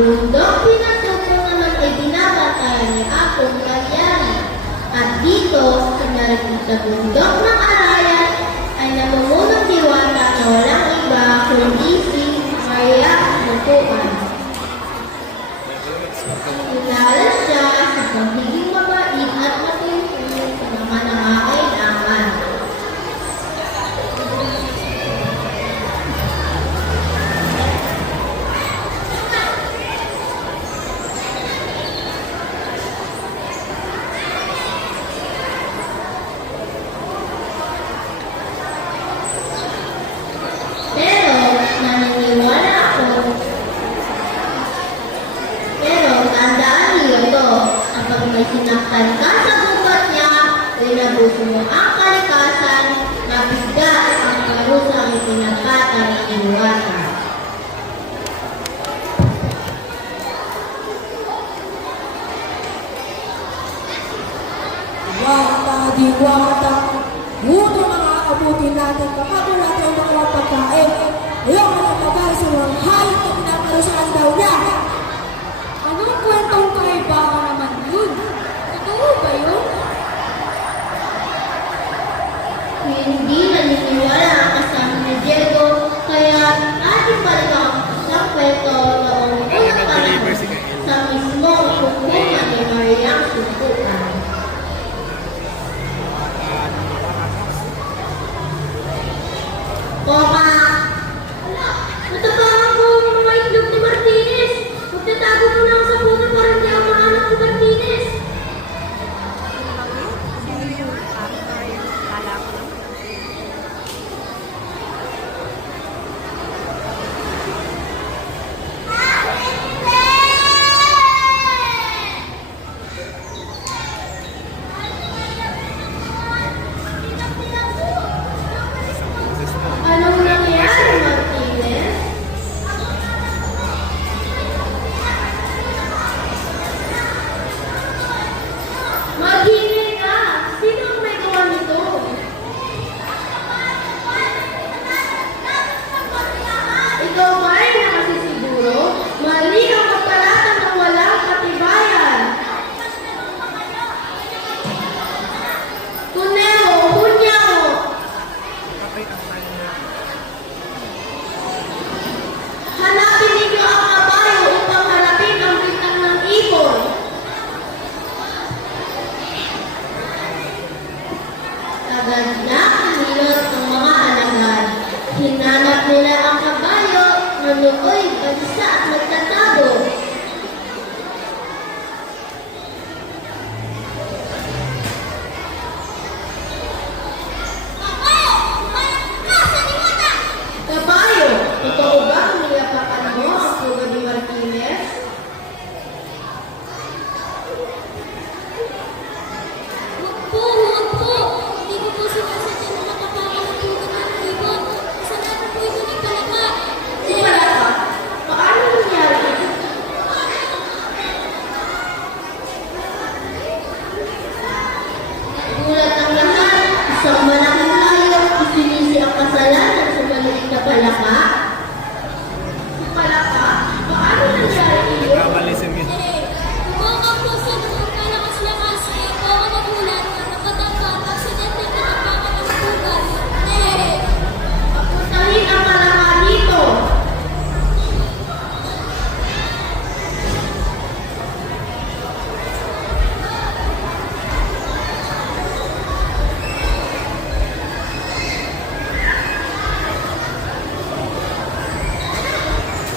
bundok pinatubo naman ay binabantayan ni Apong Kalyani. At dito, sa narinig sa bundok ng Arayan, ay namumunong diwata na walang iba kundi si Maria Mutuan. Kilala siya sa pagiging mabait at matulungin sa mga nangangailangan. May sinaktan ka sa bukat niya, linabuso mo ang kalikasan, mabigat ang parusang itinakatan ng iwasan. Diwata, diwata, buto mga abutin natin kapag wala tayong mga pagkain. Ayaw na magay sa mga hayop na pinaparusahan daw niya. Anong kwentong kaibahan naman yun? Totoo ba yun? Hindi naniniwala ang kasama ni Diego, kaya ating balikan ang kwento noong unang panahon sa mismong hukuman ni Mariang Subukan. Koma! Natapakan ko ang mga itlog ni Martinez! Magtatago mo na ako sa puno para hindi ako mahanap ni Martinez! Anong nangyari, Martinez? Maghingay ka! Sino ang may gawa nito? Ikaw ba ay nakasisiguro? Mali ang magpalata ng walang katibayan. Kuneho, hunyaho! Hanapin ninyo ang kabayo upang harapin ang bintang ng ibon. Agad na hinilot ang mga alagad. Hinanap nila ang kabayo na nooy bansa at nagtatago. Kabayo, totoo ba ang nilapakan mo ang puga ni Martinez? Huwag po, huwag po! Hindi ko po sinasadya na matapakan ang puto ng ibon. Kasalanan po ito ni Palaka. Si Palaka, paano nangyari ito? Gulat ang lahat, isang malaking hayop, isinisi ang kasalanan sa maliit na Palaka. Si Palaka, paano nangyari ito? Kung ang puso ng magkalakas-lakas ay bawa ng ulan na nakatangka ang aksidente na napakan ng bukas. Papuntahin ang Palaka dito.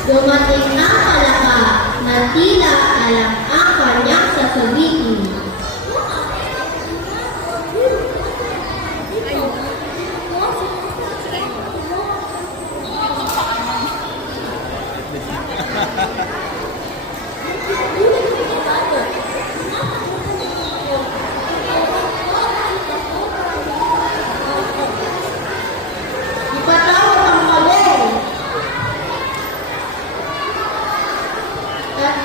Dumating ang Palaka na tila alam ang kanyang sasabihin. Ipatawag ang malay. At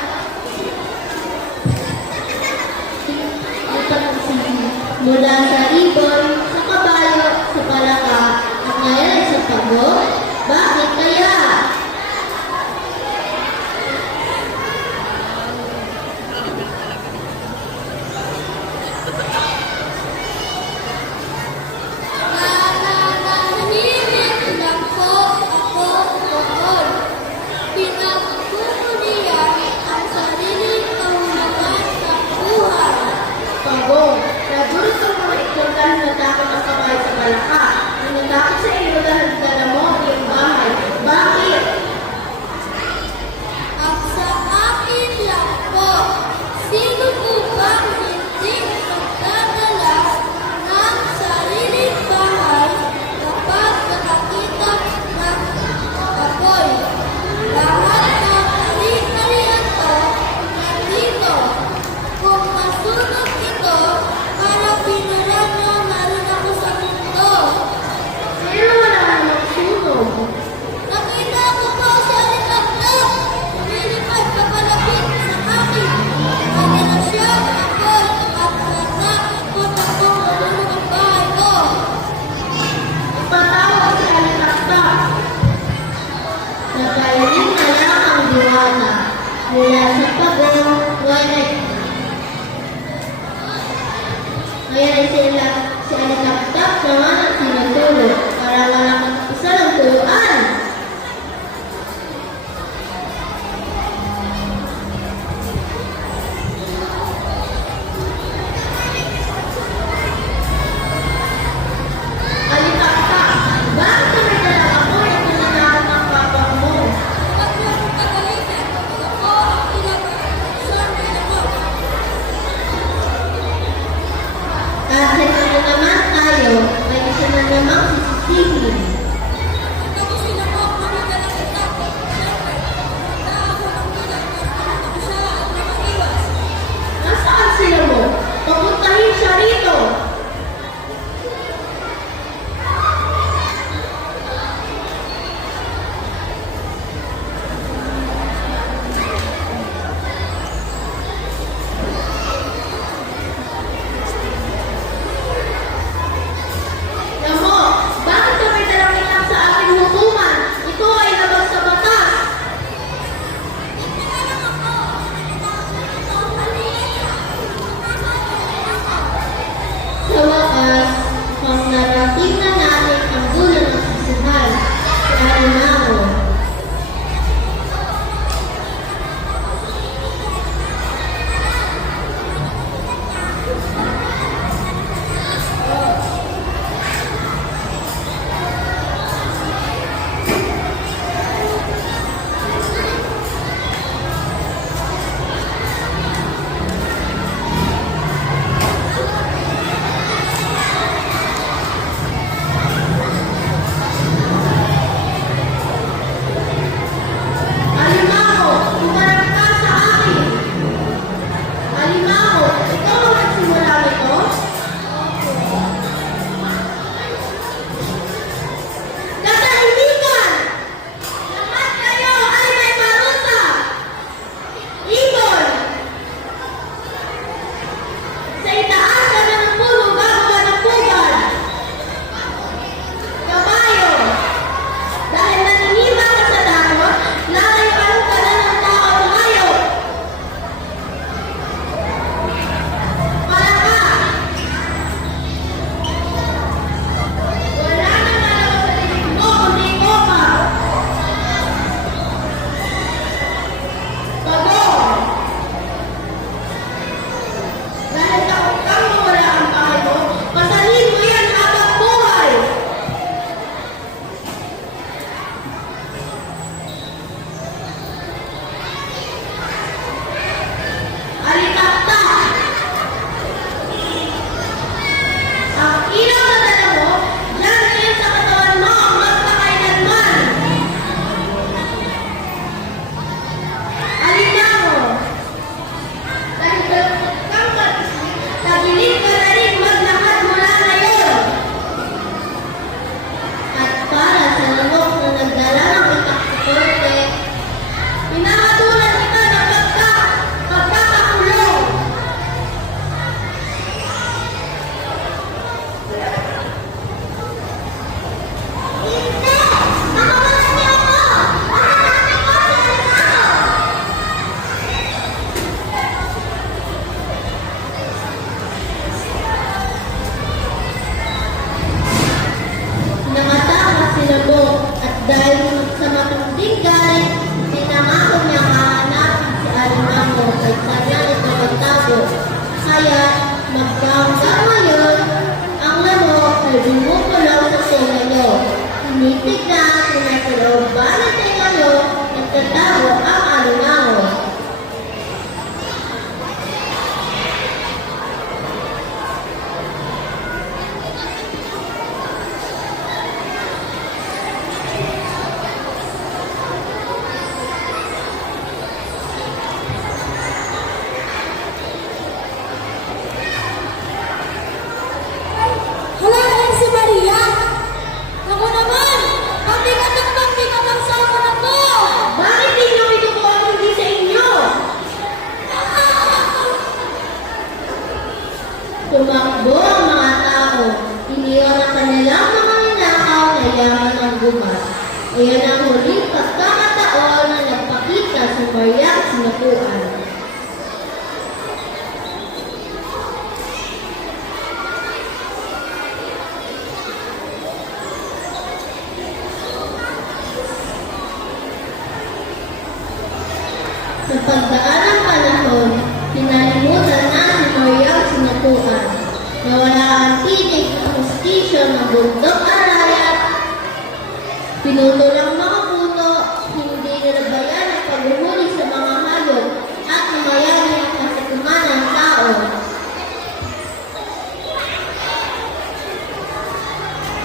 diwata mula sa pagong ngayon ay si Alikaptak naman ang tinutulog para walang isa ng tuluan. Alikaptak, bakit pinadala ako at pinanakot ng papa mo? Huwag mo akong pagalitin. Ako ang ilaban. Sorry na po. Kahit ano naman tayo, may isa na namang sisisihin. Ako sila po ang pamilya ng itak. Siyempre, na ako ng bilang para ako siya at makaiwas. Nasaan sila mo? Papuntahin siya rito. Namo, bakit ka may dalang ilang sa ating hukuman? Ito ay labag sa batas. Sa wakas, pang narating na natin ang dulo ng sisihan, si Arinao. Alimao, tumarap ka sa akin. Alimao, ikaw ang nagsimula nito? Katahimikan! Lahat kayo ay may parusa! Ibon! Sa itaas ka na ng puno bago ka ng pugal! Kabayo! Dahil naninima ka sa dagat, lalayapan ka na ng tao ngayon! Palaka! Wala na nalaman sa tinig mo kundi koka! Pagong! Dahil takot kang mawala ang bahay mo, pasalin mo yan habang buhay! Alikaptak! Ang ilaw na dala mo, diyan ngayon sa katawan mo ang magpakailanman! Alinamo! Dahil dalawang kang patisip, tagilid ka na rin maglakad mula ngayon! At para sa lamok na nagdala ng itak sa korte, pinahatulan kita ng pagkakakulong! Hindi! Makawalan niyo ako! Mahanapin ko si Alinamo! Nakatakas sila mo at dahil sa matinding galit, pinangako niya hahanapin si Alinamo at kanya ito magtago. Kaya magkahanggang ngayon, ang lamok ay bumukulong sa tenga niyo. Tinitig na pinapalooban ng tenga niyo at tatago ang Alinamo. Hala, ayan si Maria! Ako naman! Pagbigat ang sama na po! Bakit di niyo itutuwa ang hindi sa inyo? Tumakbo ang mga tao. Iniwan ang kanilang mga ninakaw na yaman ng gumas. Ayan ang huling pagkakataon na nagpakita sa sinapuan. Sa pagdaan ng panahon, pinalimutan na si Mariang sinapuan. Nawala ang tinig sa hustisyo ng bundok arayat. Pinuto ng mga puno, hindi nirabayan ang paghuhuli sa mga hayop at namayari ang kasatuman ng tao.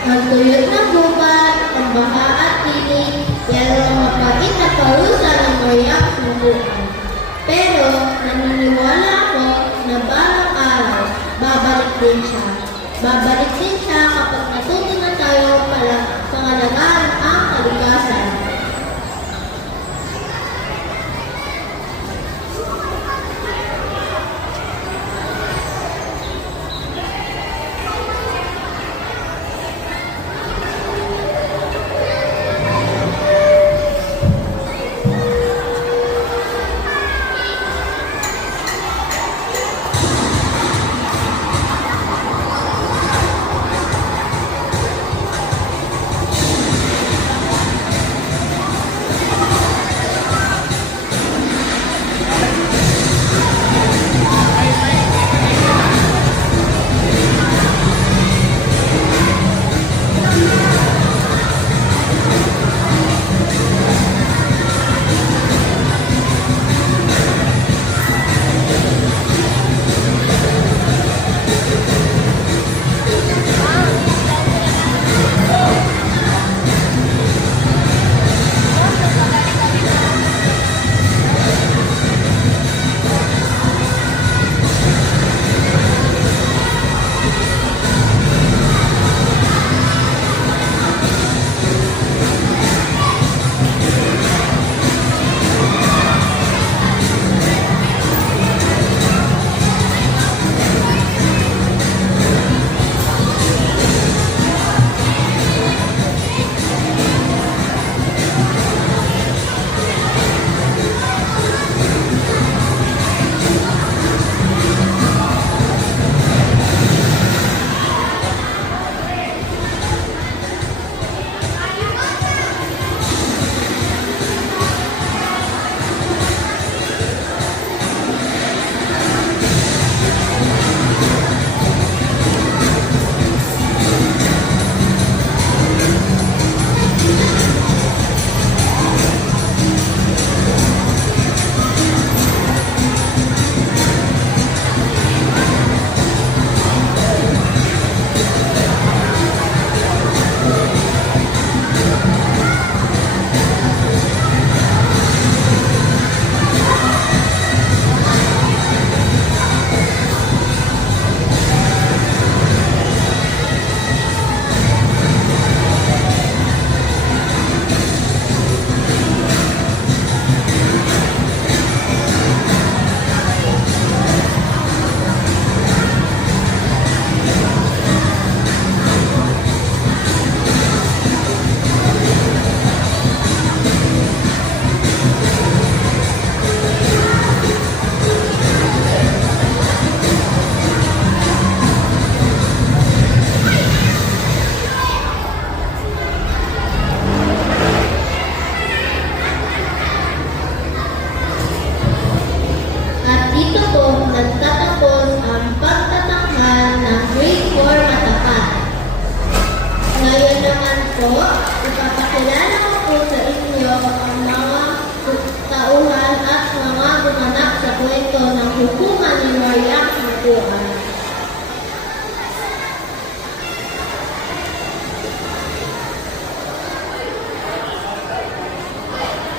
Nagtuyot ng gubat, ang baha at tinig, yan ang mapatid na parusa ng Mariang sinapuan. Pero naniniwala ako na balang araw, babalik din siya. Babalik din siya kapag natuto na tayo pala pangalagaan ang kalikasan.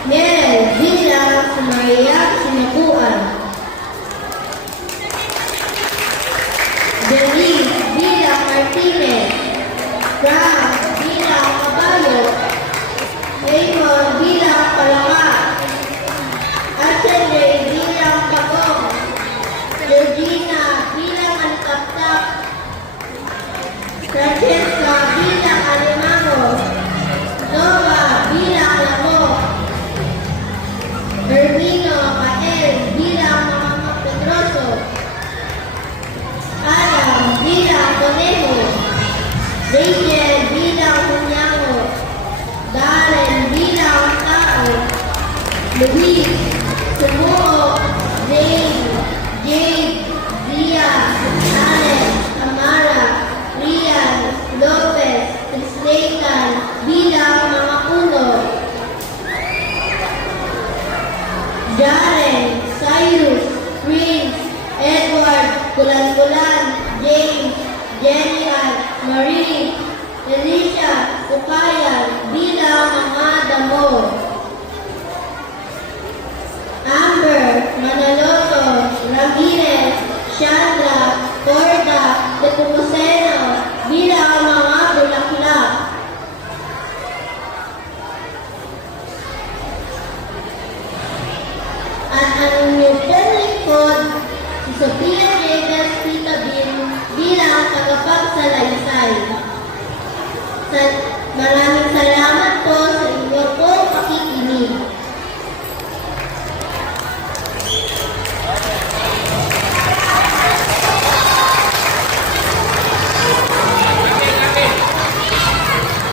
Mel bilang si Maria sinapuan. Denise bilang Martinez. Frank bilang kabayo. Raymond bilang palaka. Ascende bilang pagong. Georgina bilang antaptap. Francesca bilang alimango. Nova bilang lamok. Ermino Pael Luis, Sumuo, Jane, Jade, Ria, Alex, Amara, Rian, Lopez, Tristan, bilang mga puno. Jaren, Cyrus, Prince, Edward, Kulan-Kulan, James, Jenny Ann, Marie, Alicia, Ukayan, bilang mga damo. Amber, Manaloto, Ramirez, Chandra, Corda, Tepuceno, bilang mga bulaklak. At ang inyong lingkod, si Sophia Jegas Pitabin bilang tagapagsalaysay. Maraming